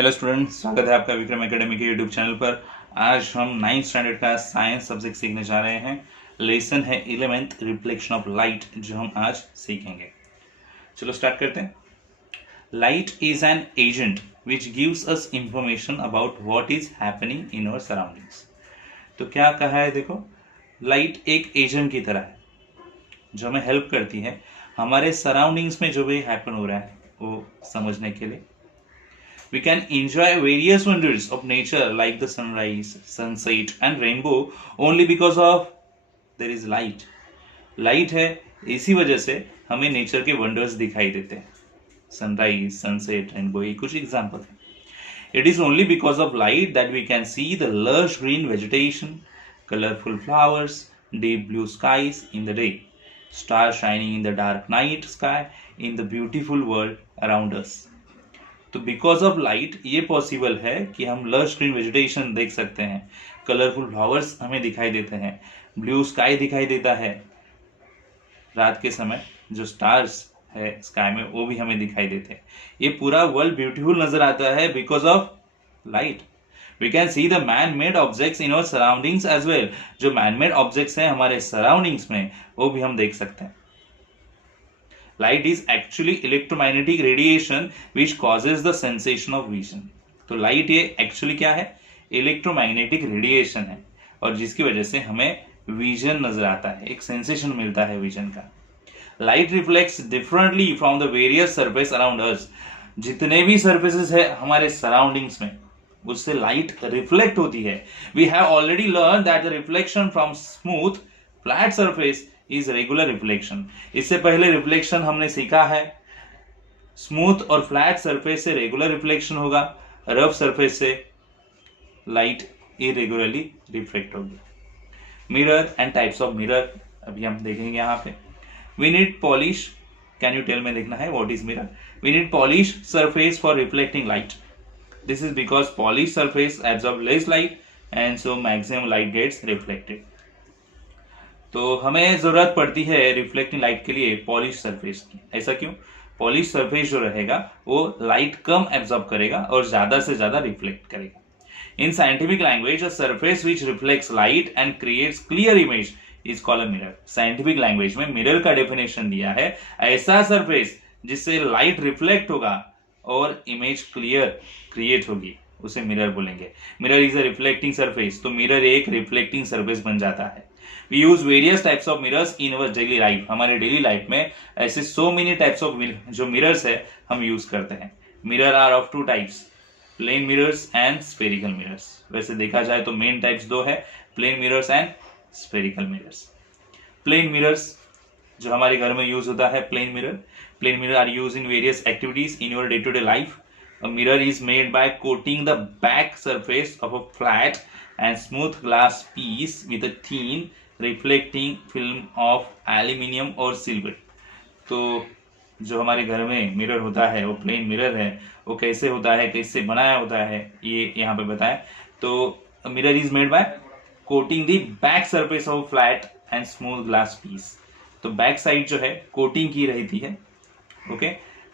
Hello students, स्वागत है आपका विक्रम एकेडमी के यूट्यूब चैनल पर। आज हम 9th स्टैंडर्ड का साइंस सब्जेक्ट सीखने जा रहे हैं। लेसन है 11th रिफ्लेक्शन ऑफ लाइट, जो हम आज सीखेंगे। चलो स्टार्ट करते हैं। Light is an agent which gives us information about what is happening in our surroundings. तो क्या कहा है, देखो, लाइट एक एजेंट की तरह है जो हमें हेल्प करती है हमारे सराउंडिंग्स में जो भी हैपन हो रहा है वो समझने के लिए। We can enjoy various wonders of nature like the sunrise, sunset and rainbow only because of there is light. Light है, इसी वजह से हमें नेचर के वंडर्स दिखाई देते हैं। सनराइज, सनसेट, रेनबो, ये कुछ एग्जाम्पल है। It is only because of light that we can see the lush green vegetation, colorful flowers, deep blue skies in the day, stars shining in the dark night sky, in the beautiful world around us. तो because of light ये possible है कि हम lush green vegetation देख सकते हैं, colourful flowers हमें दिखाई देते हैं, ब्लू स्काई दिखाई देता है, रात के समय जो स्टार्स है स्काई में वो भी हमें दिखाई देते हैं। ये पूरा वर्ल्ड ब्यूटीफुल नजर आता है because of light. We can see the man made objects in our surroundings as well. जो मैन मेड ऑब्जेक्ट्स हैं हमारे सराउंडिंग्स में वो भी हम देख सकते हैं। Light is actually electromagnetic radiation which causes the sensation of vision. तो लाइट ये एक्चुअली क्या है? इलेक्ट्रोमैग्नेटिक रेडिएशन है और जिसकी वजह से हमें विजन नजर आता है, एक सेंसेशन मिलता है विजन का। Light reflects differently from the various surface around us. जितने भी सरफेसेस है हमारे सराउंडिंग्स में उससे लाइट रिफ्लेक्ट होती है। We have already learn that the reflection from smooth flat surface is regular reflection. इससे पहले रिफ्लेक्शन हमने सीखा है, स्मूथ और फ्लैट सरफेस से रेगुलर रिफ्लेक्शन होगा, रफ सरफेस से लाइट इरेगुलरली रिफ्लेक्ट होगी। Mirror and types of mirror अभी हम देखेंगे यहाँ पे। We need polish, can you tell me देखना है what is mirror. We need polish surface for reflecting light. This is because polish surface absorb less light and so maximum light gets reflected. तो हमें जरूरत पड़ती है reflecting light के लिए polish surface की। ऐसा क्यों? पॉलिश सरफेस जो रहेगा वो लाइट कम एब्जॉर्ब करेगा और ज्यादा से ज्यादा रिफ्लेक्ट करेगा। In scientific language, a surface which reflects light and creates clear image is called a mirror. Scientific language में मिरर का डेफिनेशन दिया है, ऐसा सरफेस जिससे लाइट रिफ्लेक्ट होगा और इमेज क्लियर क्रिएट होगी, उसे मिरर बोलेंगे। Mirror is a reflecting surface, तो मिरर एक रिफ्लेक्टिंग सरफेस बन जाता है। We use various types of mirrors in our daily life. हमारे डेली लाइफ में ऐसे so many types of जो मिरर्स है हम यूज करते हैं। Mirror are of two types, plain mirrors and spherical mirrors. वैसे देखा जाए तो मेन टाइप्स दो है, plain mirrors and spherical mirrors. Plain mirrors जो हमारे घर में यूज होता है, plain mirror are use in various activities in your day to day life. A mirror is made by coating the back surface of a flat and smooth glass piece with a thin reflecting film of aluminium or silver. तो जो हमारे घर में mirror होता है वो plane mirror है। वो कैसे होता है, कैसे बनाया होता है, ये यहाँ पे बताएं। तो mirror is made by coating the back surface of flat and smooth glass piece. तो बैक साइड जो है कोटिंग की रहती है, ओके,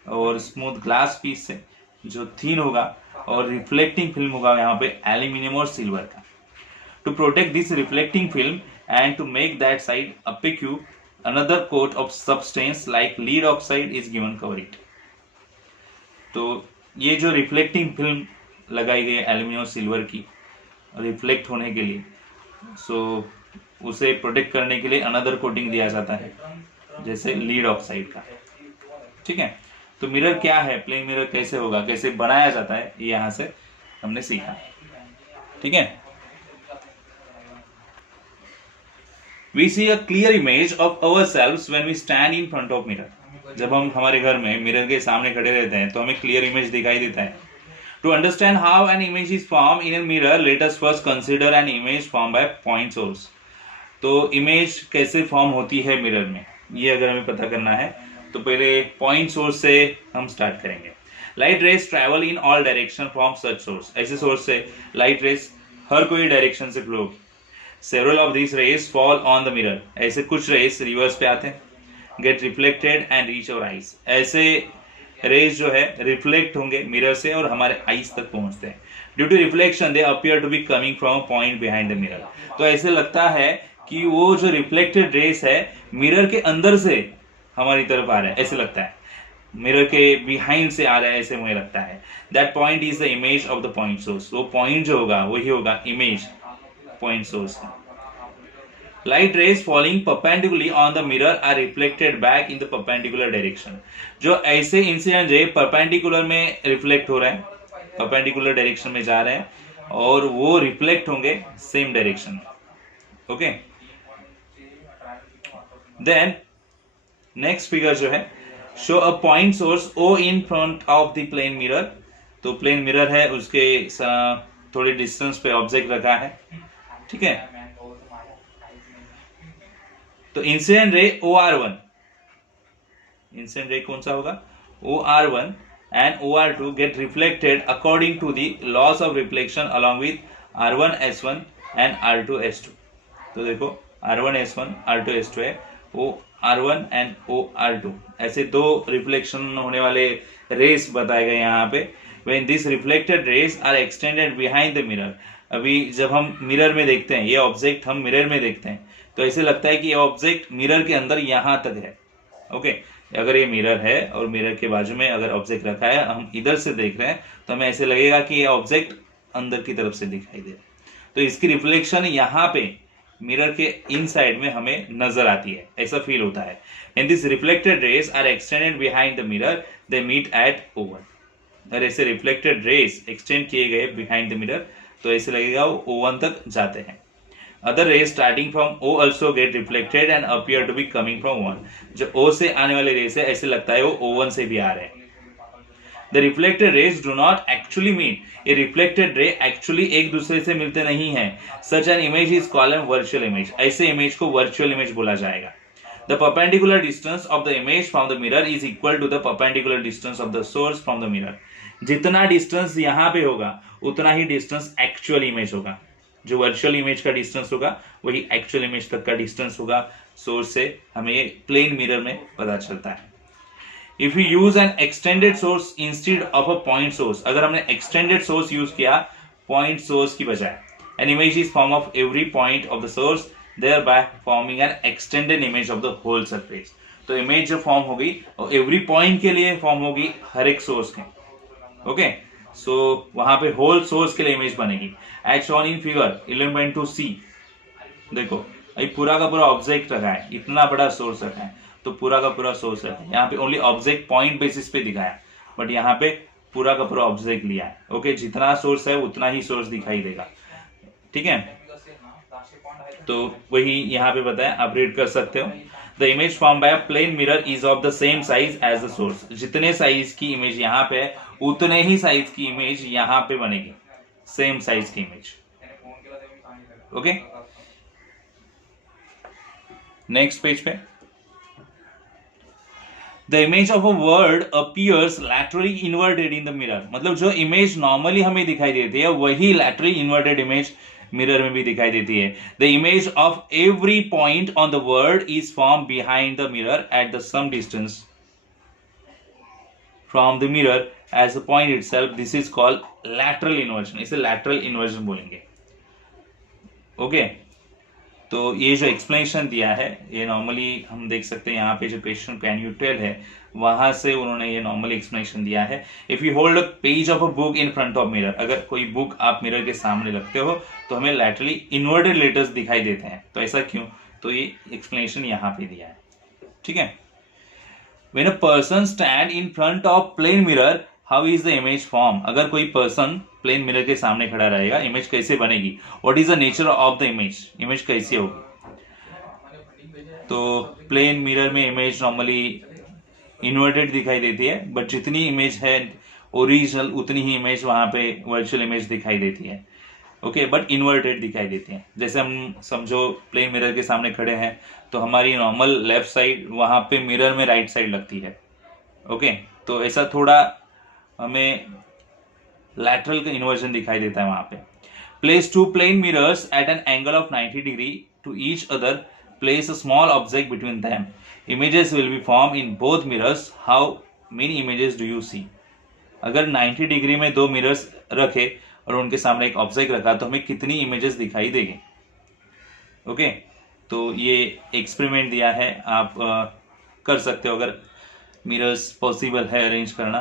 और स्मूथ ग्लास पीस से जो थीन होगा और रिफ्लेक्टिंग फिल्म होगा यहाँ पे एल्यूमिनियम और सिल्वर का। To protect this reflecting film and to make that side opaque, another coat of substance like lead oxide is given cover it. तो ये जो रिफ्लेक्टिंग फिल्म लगाई गई एल्यूमिनियम और सिल्वर की रिफ्लेक्ट होने के लिए, सो उसे प्रोटेक्ट करने के लिए अनदर कोटिंग दिया जाता है जैसे लीड ऑक्साइड का। ठीक है, तो मिरर क्या है, प्लेन मिरर कैसे होगा, कैसे बनाया जाता है, ये यहां से हमने सीखा। ठीक है, we see a clear image of ourselves when we stand in front of mirror. जब हम हमारे घर में मिरर के सामने खड़े रहते हैं तो हमें क्लियर इमेज दिखाई देता है। To understand how an image is form in a mirror, let us first consider an image form by point source. तो इमेज कैसे फॉर्म होती है मिरर में, ये अगर हमें पता करना है तो पहले पॉइंट सोर्स से हम स्टार्ट करेंगे। Light rays travel in all direction from such source. ऐसे सोर्स से लाइट रेज हर कोई डायरेक्शन से फ्लो होगी। Several of this rays fall on the mirror. ऐसे कुछ रेज रिवर्स पे आते हैं, get reflected and reach our eyes. ऐसे रेज जो है रिफ्लेक्ट होंगे मिरर से और हमारे आईज तक पहुंचते हैं। Due to reflection they appear to be coming from point behind the mirror. तो ऐसे लगता है कि वो जो रिफ्लेक्टेड रेस है मिरर के अंदर से हमारी तरफ आ रहा है, ऐसे लगता है मिरर के बिहाइंड से आ रहा है, ऐसे मुझे लगता है। That point is the image of the point source. वो पॉइंट जो होगा वही होगा इमेज पॉइंट सोर्स का। Light rays falling perpendicularly on the mirror are reflected back in the perpendicular direction। जो ऐसे इंसिडेंट रे परपेंडिकुलर में रिफ्लेक्ट हो रहे हैं, परपेंडिकुलर डायरेक्शन में जा रहे हैं और वो रिफ्लेक्ट होंगे सेम डायरेक्शन में। ओके, देन नेक्स्ट फिगर जो है show a point source O in front of the plane mirror. तो प्लेन मिरर है, उसके थोड़ी डिस्टेंस पे ऑब्जेक्ट रखा है, ठीक है। तो incident ray OR1, incident ray कौन सा होगा OR1 and OR2 get reflected according to the laws of reflection along with R1S1 and R2S2। तो देखो R1S1 R2S2 है, वो R1 एंड OR2 ऐसे दो रिफ्लेक्शन होने वाले रेस बताए गए यहाँ पे। When this reflected rays are extended behind the mirror. अभी जब हम मिरर में देखते हैं, ये ऑब्जेक्ट हम मिरर में देखते हैं तो ऐसे लगता है कि ये ऑब्जेक्ट मिरर के अंदर यहां तक है। ओके, अगर ये मिरर है और मिरर के बाजू में अगर ऑब्जेक्ट रखा है, हम इधर से देख रहे हैं तो हमें ऐसे लगेगा कि ये ऑब्जेक्ट अंदर की तरफ से दिखाई दे रहा है। तो इसकी रिफ्लेक्शन यहाँ पे मिरर के इनसाइड में हमें नजर आती है, ऐसा फील होता है। And this reflected rays are extended behind the mirror, they meet at O1। अगर ऐसे रिफ्लेक्टेड रेस एक्सटेंड किए गए बिहाइंड द मिरर तो ऐसे लगेगा वो O1 तक जाते हैं। Other rays starting from O also get reflected and appear to be coming from 1। जो O से आने वाले रेस है ऐसे लगता है वो O1 से भी आ रहे हैं। The reflected rays do not actually meet। ये reflected ray actually एक दूसरे से मिलते नहीं हैं। Such an image is called a virtual image। ऐसे इमेज को virtual image बोला जाएगा। The perpendicular distance of the image from the mirror is equal to the perpendicular distance of the source from the mirror। जितना distance यहाँ पे होगा उतना ही distance actual image होगा। जो वर्चुअल इमेज का डिस्टेंस होगा वही एक्चुअल इमेज तक का डिस्टेंस होगा सोर्स से, हमें प्लेन मिरर में पता चलता है। If you use N extended source instead of a point source, अगर हमने एक्सटेंडेड सोर्स यूज किया पॉइंट सोर्स की बजाय, N image is form of every point of the source thereby forming an extended image of the whole surface। तो image जो form होगी और every point के लिए फॉर्म होगी हर एक सोर्स के। ओके, सो वहां पे होल सोर्स के लिए इमेज बनेगी। As shown in figure 11.2c। देखो ये पूरा का पूरा ऑब्जेक्ट रखा है, इतना बड़ा सोर्स रखा है तो पूरा का पूरा सोर्स रखा है। यहाँ पे ओनली ऑब्जेक्ट पॉइंट बेसिस पे दिखाया, बट यहाँ पे पूरा का पूरा ऑब्जेक्ट लिया है। ओके, जितना सोर्स है उतना ही सोर्स दिखाई देगा, ठीक है। तो वही यहाँ पे बताया, आप रीड कर सकते हो। The image form by plane mirror is of the same size as the source. जितने साइज की इमेज यहाँ पे है उतने ही साइज की इमेज यहाँ पे बनेगी, सेम साइज की इमेज। ओके, नेक्स्ट पेज पे the image of a word appears laterally inverted in the mirror. मतलब जो इमेज नॉर्मली हमें दिखाई देती है वही लैटरली इन्वर्टेड इमेज मिरर में भी दिखाई देती है। The image of every point on the word is form behind the mirror at the same distance from the mirror as a point itself. This is called lateral inversion. इसे lateral inversion बोलेंगे। Okay, तो ये जो explanation दिया है ये normally हम देख सकते हैं यहाँ पे जो क्वेश्चन कैन यू टेल है वहां से उन्होंने ये नॉर्मल एक्सप्लेनेशन दिया है। If you hold a page of a book in front of mirror, अगर कोई बुक आप मिरर के सामने रखते हो तो हमें लैटरली इन्वर्टेड लेटर्स दिखाई देते हैं। तो ऐसा क्यों, तो ये एक्सप्लेनेशन यहाँ पे दिया है, ठीक है। When a person stand in front of plain mirror, how is the image form? अगर कोई पर्सन प्लेन मिरर के सामने खड़ा रहेगा इमेज कैसे बनेगी? What is the nature of the image? Image कैसी होगी? तो प्लेन मिरर में इमेज नॉर्मली इन्वर्टेड दिखाई देती है, बट जितनी इमेज है ओरिजिनल उतनी ही इमेज वहां पे वर्चुअल इमेज दिखाई देती है। ओके, बट इन्वर्टेड दिखाई देती है। जैसे हम समझो प्लेन मिरर के सामने खड़े हैं तो हमारी नॉर्मल लेफ्ट साइड वहां पे मिरर में राइट साइड लगती है। ओके, तो ऐसा थोड़ा हमें लैटरल का इन्वर्जन दिखाई देता है वहां पे। Place to plane mirrors at an angle of 90 degree to each other, place a small object between them, images will be formed in both mirrors। How many images do you see. अगर 90 degree में 2 mirrors रखे और उनके सामने एक object रखा तो हमें कितनी इमेजेस दिखाई देगी। ओके, तो ये एक्सपेरिमेंट दिया है, आप कर सकते हो अगर मिरर्स पॉसिबल है अरेंज करना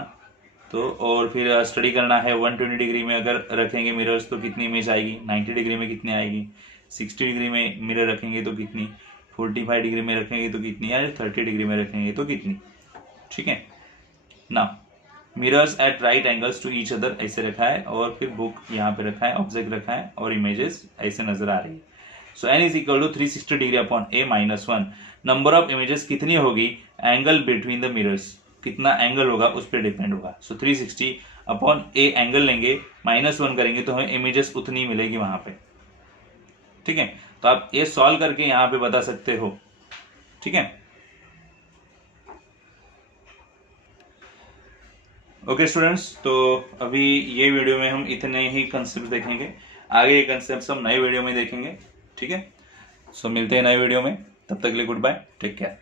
तो। और फिर स्टडी करना है 120 डिग्री में अगर रखेंगे मिरर्स तो कितनी इमेज आएगी, 90 डिग्री में कितनी आएगी, 60 डिग्री में मिरर रखेंगे तो कितनी, 45 डिग्री में रखेंगे तो कितनी, या 30 डिग्री में रखेंगे तो कितनी। ठीक है ना, mirrors at right angles to each other ऐसे रखा है, और फिर बुक यहाँ पे रखा है, ऑब्जेक्ट रखा है, और इमेजेस ऐसे नजर आ रही है। So n is equal to 360 degree upon a minus 1। Number of images कितनी होगी, एंगल बिटवीन द मिरर्स, कितना एंगल होगा उस पर डिपेंड होगा। सो 360 अपॉन a एंगल लेंगे, -1 करेंगे तो हमें इमेजेस उतनी मिलेगी वहां पे। ठीक है, तो आप ये सॉल्व करके यहाँ पे बता सकते हो। ठीक है, ओके स्टूडेंट्स, तो अभी ये वीडियो में हम इतने ही कंसेप्ट देखेंगे, आगे ये कंसेप्ट हम नए वीडियो में देखेंगे। ठीक है, सो मिलते हैं नए वीडियो में, तब तक के लिए गुड बाय, टेक केयर।